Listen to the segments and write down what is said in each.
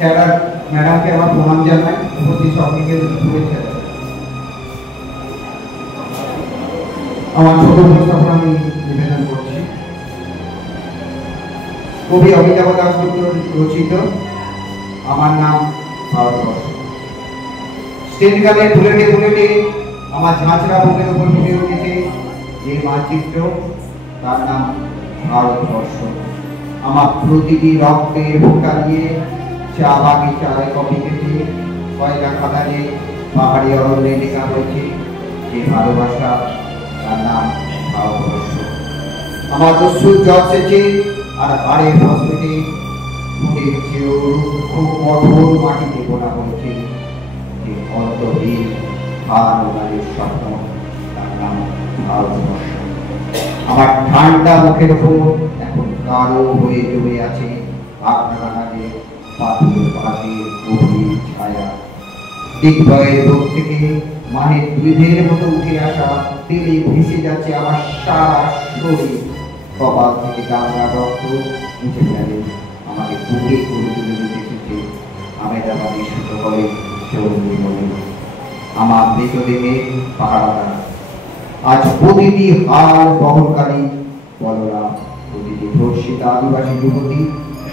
Sir ম্যাডামকে আমার প্রণাম জানাই, উপস্থিত সকলকে শুভেচ্ছা। আমার ছোট উপস্থাপনা আমি নিবেদন করছি। কবি অমিতাভ দাশগুপ্ত রচিত আমার নাম ভারতবর্ষ। স্টেনকালে বুলেটে বুলেটে আমার ঝাঁঝরা বুকের উপর ফুটে উঠেছে যে মানচিত্র, তার নাম ভারতবর্ষ। আমার প্রতিটি রক্তের ভোটা নিয়ে চা বাগিচায় কফি খেতে কয়লা খাদানে পাহাড়ি অরণ্যে লেখা হয়েছে যে ভালোবাসা, তার নাম ভারতবর্ষ। আমার দস্যুর জল সেচে আর হাড়ের হসপিটে ফুটে চেয়েও খুব কঠোর মাটিতে বোনা হয়েছে যে অন্তহীন ভারতের স্বপ্ন, তার নাম ভারতবর্ষ। আমার ঠান্ডা মুখের উপর এখন কালো হয়ে জমে আছে আপনার আগে পাথরের পাশের গভীর ছায়া। দিগ্বয়ের বুক থেকে মানের দুধের মতো উঠে আসা তেলে ভেসে যাচ্ছে আমার সারা শরীর। কপাল থেকে দাঁড়া রক্ত মুছে ফেলে আমাকে বুকে করে তুলে দিতে এসেছে আমেদাবাদী সুতো করে চৌধুরী বলে। আমার মৃতদেহে পাহাড়া আজ প্রতিটি হাল বহনকারী বলরা, প্রতিটি ধর্ষিত আদিবাসী যুবতী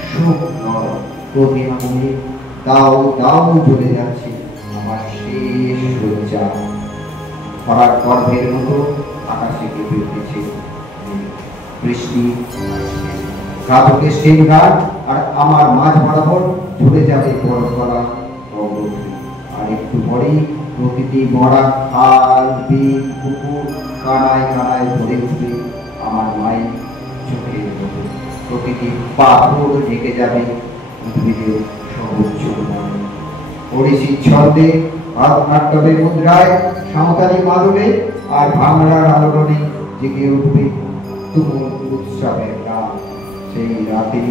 সুখ প্রতিমা মনে দাও দাও চলে যাচ্ছে আমার শেষ লজ্জা। ভরাট গর্ভের মতো আকাশে কেঁপে উঠেছে বৃষ্টি। ঘাতকের স্টেনঘাট আর আমার মাঝ বরাবর ঝরে যাবে বরফ গলা অগ্রগতি। আর একটু পরেই প্রতিটি মরা খাল, বিল, পুকুর কানায় কানায় ভরে উঠবে আমার মায়ের চোখের মতো। প্রতিটি পাথর ঢেকে যাবে উদ্ভিদের সবুজ মনে। ওড়িশি ছন্দে, ভারতনাট্যমের মুদ্রায়, সাঁওতালি মাদলে আর ভাঙড়ার আলোড়নে জেগে উঠবে তুমুল উৎসবের গান। সেই রাতে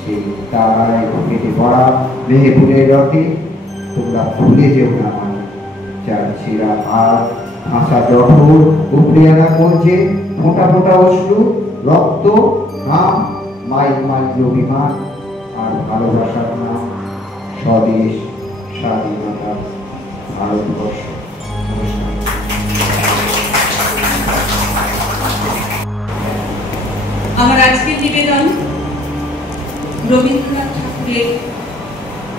সেই তারায় কেটে পড়া মেহেপুরের রথে তোমরা ভুলে যেও না মানে, যার ছেঁড়া হাত ভাষা জঠর উপড়ে আনা করছে ফোঁটা ফোঁটা অশ্রু, রক্ত, ঘাম, মাইল মাইল অভিমান আর ভালোবাসার নাম স্বদেশ, স্বাধীনতা, ভারতবর্ষ। আমার আজকের নিবেদন রবীন্দ্রনাথ ঠাকুরের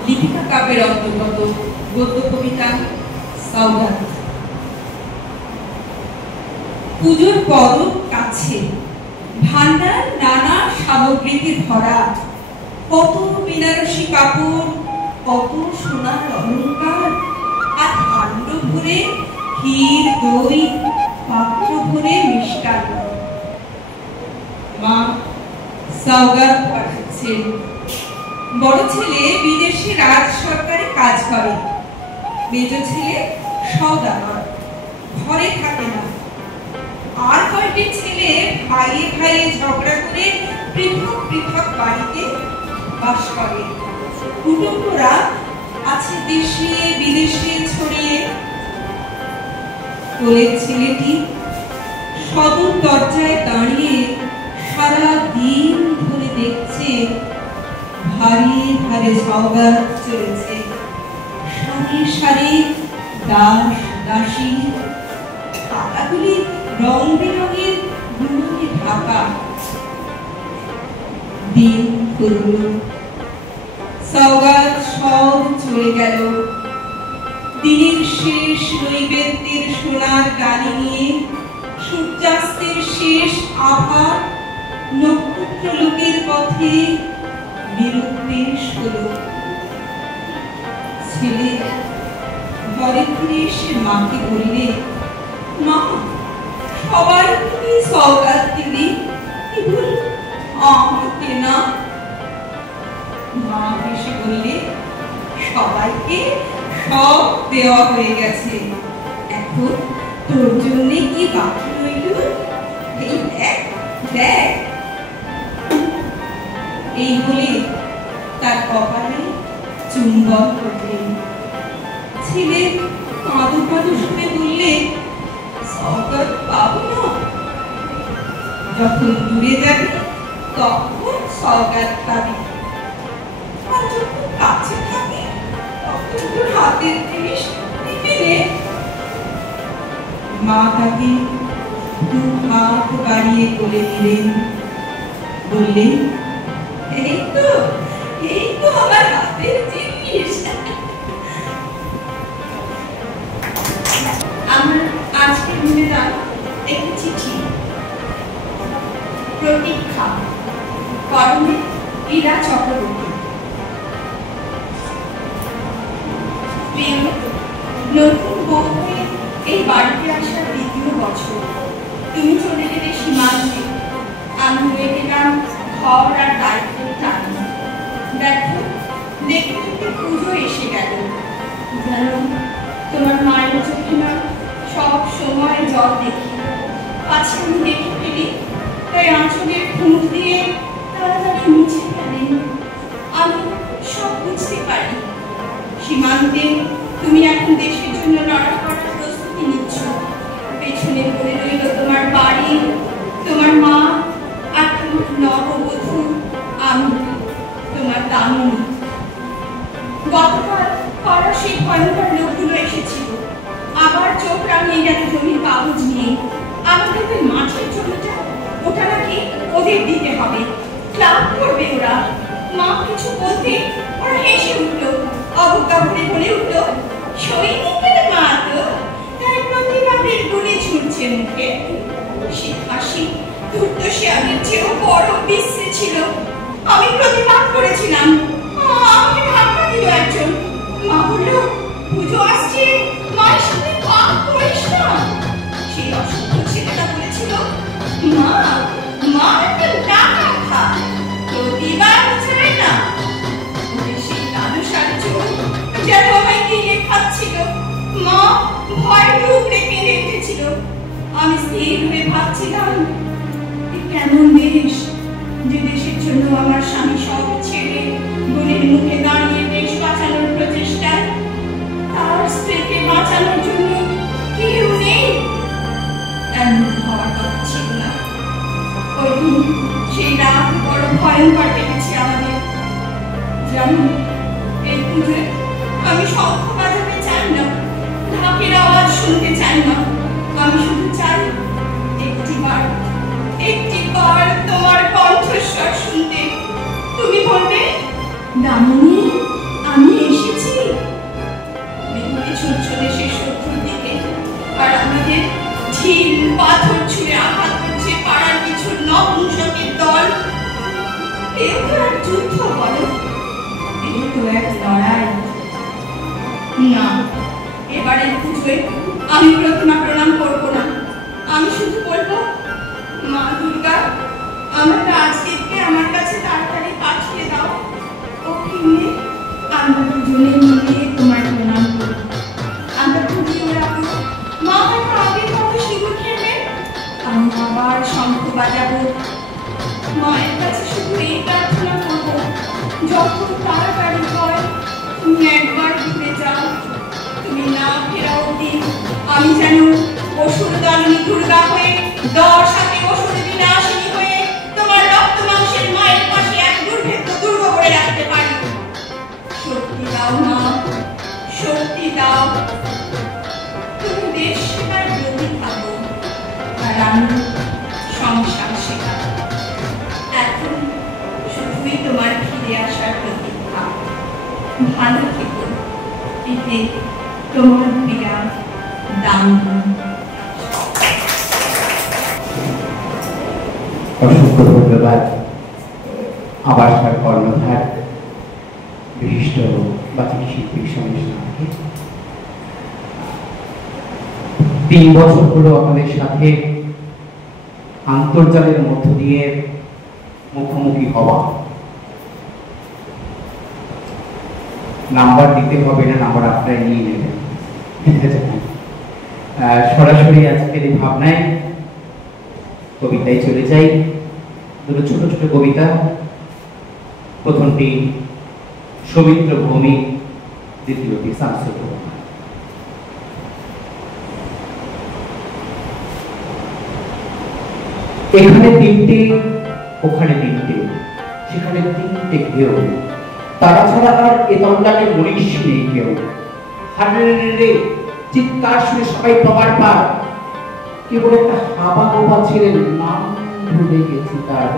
লিপিকা কাব্যের অন্তর্গত গদ্য কবিতা সওগাত। পুজোর পরব কাছে, ভান্ডার নানা সামগ্রীতে ভরা, কত বেনারসি কাপড়, কত সোনার অলংকার, আর ভাণ্ড ভরে ক্ষীর দই, পাত্র ভরে মিষ্টান্ন। মা সওগাত পাঠাচ্ছেন। বড় ছেলে বিদেশে রাজ সরকারে কাজ করে, মেজ ছেলে সওদাগর, ঘরে থাকে না। আর কয়েকটি ছেলে ভাইয়ে ভাইয়ে ঝগড়া করে পৃথক পৃথক বাড়িতে বাস করে। কুটুম্বরা আছে দেশে বিদেশে ছড়িয়ে। কোলের ছেলেটি সদর দরজায় দাঁড়িয়ে সারা দিন ধরে দেখছে ভারী ভারী সওগাত চলেছে। সারি সারি দাস দাসী, পাতাগুলি রং বেরঙের গুণে ঢাকা। দিন ফুরল, সওগাত সব চলে গেল। দিনের শেষ নৈবেদ্যের সোনার ডালি নিয়ে সূর্যাস্তের শেষ আভা নক্ষত্র লোকের পথে নিরুদ্দেশ হলো। ছেলে ঘরে ফিরে এসে মাকে বললে, মা সবাই তুমি সওগাত দিবি, কেবল আমাকে না। মা এসে বললে, সবাইকে সব দেওয়া হয়ে গেছে, এখন তোর জন্য কি বাকি রইল, এই দেখ দেখ। এই বলে তার কপালে চুম্বন করলেন। ছেলে কাঁদো কাঁদো শুনে বললে, সওগাত পাবো না। যখন দূরে যাবি তখন সওগাত পাবি, আর যখন কাছে মা তাকে দু হাত বাড়িয়ে কোলে নিলেন, বললেন, এই তো আমার হাতের জিনিস। আমার আজকের নিবেদন একটি চিঠি। প্রতীক্ষা, কলমে ইরা চক্রবর্তী। প্রিয়, নতুন বউ হয়ে এই বাড়িতে আসার দ্বিতীয় বছর তুমি চলে গেলে সীমান্তে, আমি হয়ে গেলাম ঘর আর দায়িত্বের টান। দেখো, দেখতে দেখতে পুজো এসে গেল। যেন তোমার মায়ের চোখে না সব সময় জল দেখি, পাছে আমি দেখে ফেলি, তাই আঁচলের খুঁত দিয়ে তাড়াতাড়ি মুছে ফেলি। আমি সব বুঝতে পারি। সীমান্তে তুমি এখন দেশের জন্য লড়াই করার প্রস্তুতি নিচ্ছ। পেছনে পড়ে রইল তোমার বাড়ি, তোমার মা, আর তোমার নববধূ আমি, তোমার দামিনী। গতকাল করা সেই ভয়ঙ্কর লোকগুলো এসেছিল, আবার চোখ রাঙিয়ে গেল জমির কাগজ নিয়ে। আমাদের ওই মাঠের জমিটা, ওটা নাকি ওদের দিতে হবে, ক্লাব করবে ওরা। মা কিছু বলতে ওরা হেসে উঠল, অবজ্ঞা ভরে বলে উঠল, সৈনিকের মা তো, তাই প্রতিবাদের গুলি ছুটছে মুখে। সে হাসি ধূর্ত শেয়ালের চেয়েও বড় বিশ্রী ছিল। আমি প্রতিবাদ করেছিলাম, আমাকে ধাক্কা দিল একজন। মা বলল, পুজো আসছে, মায়ের সাথে পাপ করিস না। সেই অসুস্থ ছেলেটা বলেছিল, মা একটা টাকা খায়, প্রতিবাদ চায় না। ওদের সেই দাদু সারি চোখ যেন আমায় কিনে খাচ্ছিল। মা ভয় টুকরে কেঁদে উঠেছিল। আমি স্থির হয়ে ভাবছিলাম, কেমন দেশ, যে দেশের জন্য আমার স্বামী সব ছেড়ে গুলির মুখে দাঁড়িয়ে দেশ বাঁচানোর প্রচেষ্টায়, তার স্ত্রীকে বাঁচানোর জন্য কেউ নেই। এমন হওয়ার কথা ছিল না। ওই দিন সেই রাত বড় ভয়ঙ্কর কেটেছে আমাদের। জানো, এই পুজোয় আমি শঙ্খ বাজাতে চাই না, ঢাকের আওয়াজ শুনতে চাই না। আমি শুধু চাই একটিবার তোমার কণ্ঠস্বর শুনতে। তুমি বলবে, দামিনী, আমি এসেছি। মেঘে ছুটছ দেশের শত্রুর দিকে, আর আমাদের ঢিল পাথর ছুঁড়ে আঘাত করছে পাড়ার কিছু নপুংসকের দল। এও তো এক যুদ্ধ, বলো, এও তো এক লড়াই। না, এবারের পুজোয় আমি প্রতিমা প্রণাম করব না। আমি শুধু বলবো, মা দুর্গা, আমার রাজদীপকে আমার কাছে তাড়াতাড়ি পাঠিয়ে দাও। ওকে নিয়ে আমরা দুজনে মিলে তোমার প্রণাম করি। আমরা পুজো রাখবো, মা হয়তো আগের মতো সিঁদুর খেলবে, আমি আবার শঙ্খ বাজাবো। মায়ের কাছে শুধু এই প্রার্থনা করবো, যখন তাড়াতাড়ি হয় তুমি একবার ঘুরে যাও। তুমি না ফেরা অবধি আমি যেন অসুর দানবী দুর্গা হয়ে, 10 হাতে অসুর বিনাশিনী হয়ে তোমার রক্ত মাংসের মায়ের পাশে এক দুর্ভেদ্য দুর্গ করে রাখতে পারি। শক্তি দাও মা, শক্তি দাও। তুমি দেশ সেবার ব্রতী থাকো, আর আমি সংসার শেখাবো। এখন শুধুই তোমার ফিরে আসার প্রতীক্ষা। ভালো থেকো। এতে তোমার প্রিয়া দামিনী। অসংখ্য ধন্যবাদ আমার কর্ণধার বিশিষ্ট বাচিক শিল্পী সমেশ নাথকে। 3 বছর হলো আমাদের সাথে আন্তর্জালের মধ্য দিয়ে মুখোমুখি হওয়া। নাম্বার দিতে হবে না, নাম্বার আপনারা নিয়ে নেবেন। সরাসরি আজকের এই ভাবনায় কবিতায় চলে যাই। দুটো ছোট ছোট কবিতা। প্রথমটি সৌমিত্র ভৌমিক, দ্বিতীয়টি শামসুর রহমান। এখানে 3টে, ওখানে 3টে, সেখানে 3টে ঢেউ, তারা ছাড়া আর এ তন্দাকে মনীষী নেই কেউ। হারে চিৎকার শুনে সবাই প্রবার পার, কেবল একটা হাবা গোপা ছেলের নাম ভুলে গেছি তার।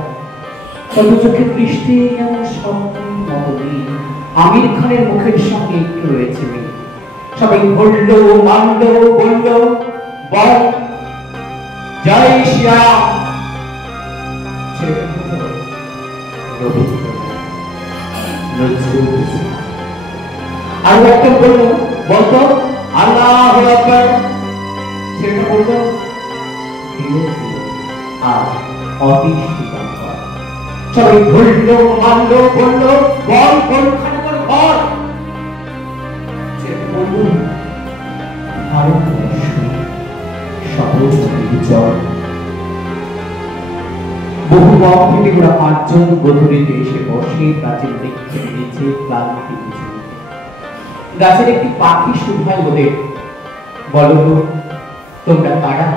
তবে চোখের দৃষ্টি এমন স্বপ্নের মতো নেই, আমির খানের মুখের সঙ্গে একটু রয়েছে মিল। সবাই বললো, মানলো, বললো, বল জয় শ্যাম। আর একটা বললো, বলতো আল্লাহু আকবার। ছেলেটা বললো আর অতিষ্ঠিত। সবাই বললো, মানলো, বললো, বল কোনখানে তোর ঘর? ছেলেটা বললো ভারতবর্ষ সহজ বিজয়। বহু বক থেকে ওরা 5 জন গধূলিতে এসে বসে গাছের বৃক্ষের নিচে ক্লান্তি বুঝে। গাছের একটি পাখি শুধায় ওদের, বলো তো তোমরা কারা?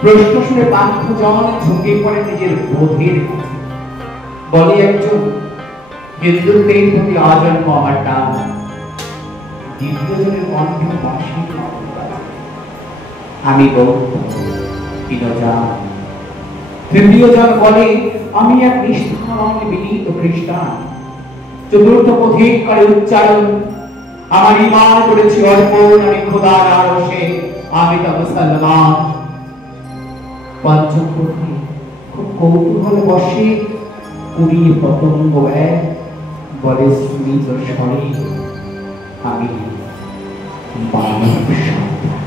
প্রশ্ন শুনে 5 জন ঝুঁকে পড়ে নিজের বোধের কাছে। বলে একজন, হিন্দুত্বের প্রতি আজন্ম আমার টান। দ্বিতীয়জনের কণ্ঠ বাঁশির মতো বাজে, আমি বৌদ্ধ বিনজান। তৃতীয়জন বলে, আমি এক নিষ্ঠাবান বিনীত খ্রিস্টান। চতুর্থ পথিক করে উচ্চারণ, আমার ঈমান করেছি অর্পণ, আমি খোদার আরশে, আমি তো মুসলমান। পঞ্চম পথিক খুব কৌতূহলে বসে, উড়িয়ে পতঙ্গ এক বলে স্মিত স্বরে, আমি মানব সন্তান।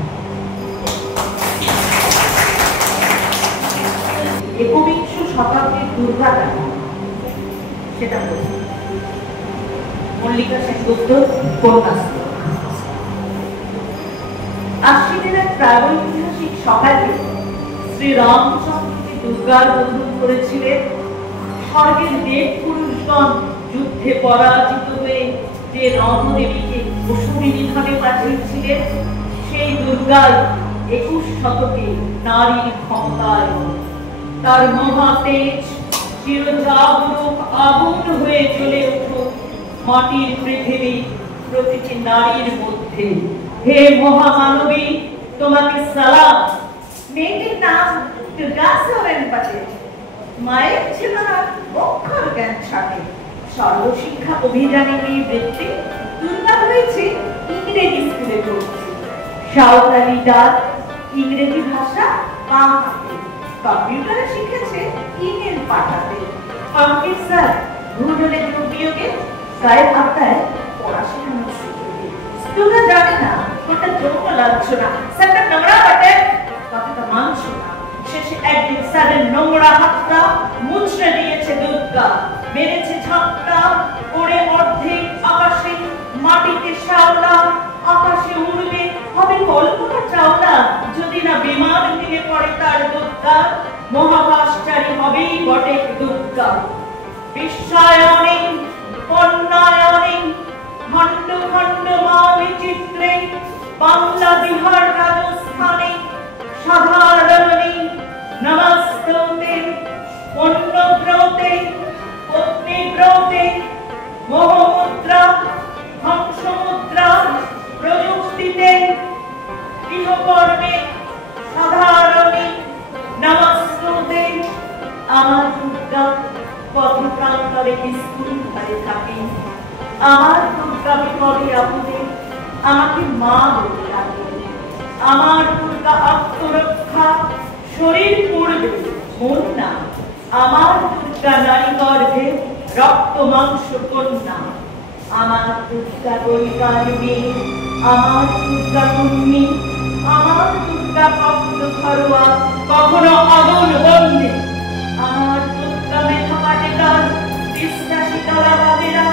একবিংশ শতাব্দীর দুর্ঘটনা সেটা বলছি। মল্লিকা সেনগুপ্ত, কন্যাশ্রী। আশ্বিনের এক প্রাগৈতিহাসিক সকালে শ্রীরামচন্দ্রকে দুর্গার বোধন করেছিলেন। স্বর্গের দেব পুরুষগণ যুদ্ধে পরাজিত হয়ে যে রণদেবীকে অসুরিনী ভাবে পাঠিয়েছিলেন, সেই দুর্গাই 21 শতকে নারীর ক্ষমতায় তার মহাতেজ চিরজাগরুক আগুন হয়ে জ্বলে উঠুক মাটির পৃথিবী প্রতিটি নারীর মধ্যে। হে মহামানবী, তোমাকে সালাম। মেয়েটির নাম দুর্গা সোরেন পাটেল। মায়ের ছিল না অক্ষর জ্ঞান ছাড়ে। সর্বশিক্ষা অভিযানে এই বৃত্তি দুর্গা হয়েছে ইংরেজি স্কুলে পড়ছে। সাঁওতালি ডাক, ইংরেজি ভাষা বাম হাতে। কম্পিউটারে শিখেছে ইমেল পাঠাতে। অঙ্কের স্যার ভুল হলে যোগ বিয়োগে গায়ে হাতায় পড়াশোনা শিখেছে। তোমরা জানে না ওটা জন্ম লাগছো না, স্যারটা নোংরা বটে, কথাটা মানছো না। শেষে একদিন স্যারের নোংরা হাতটা মুচড়ে দিয়েছে দুর্গা, মেরেছে ঝাপটা, ওড়ে অর্ধেক আকাশে, মাটিতে শাওলা, আকাশে উড়বে হবে কল্পনা চাওলা। যদি না বিমান ভেঙে পড়ে তার দুর্গা, মহাকাশচারী হবেই বটে দুর্গা। বিশ্বায়নে পণ্যায়নে খণ্ড খণ্ড মা বিচিত্রে, বাংলা বিহার রাজস্থানে সাধারণে নমস্তে। পণ্যব্রতে পত্নীব্রতে মোহমুদ্রা ধ্বংসমুদ্রা, প্রযুক্তিতে গৃহকর্মে সাধারণে নমস্তে। আমার দুর্গা পথ প্রান্তরে স্কুল ঘরে থাকে। আমার দুর্গা বিপদে আপদে আমাকে মা বলে ডাকে। আমার দুর্গা আত্মরক্ষা, শরীর পূর্বে মন না। আমার দুর্গা নারী গর্ভে রক্ত মাংস কন্যা। আমার দুর্গা বৈকাল মেয়ে, আমার দুর্গা কুন্নি, আমার দুর্গা কখনো ঘরোয়া কখনো আগুন বন্দী। আমার দুর্গা মেধা পাটেকার, বিশ্বাসী তারাবাদেরা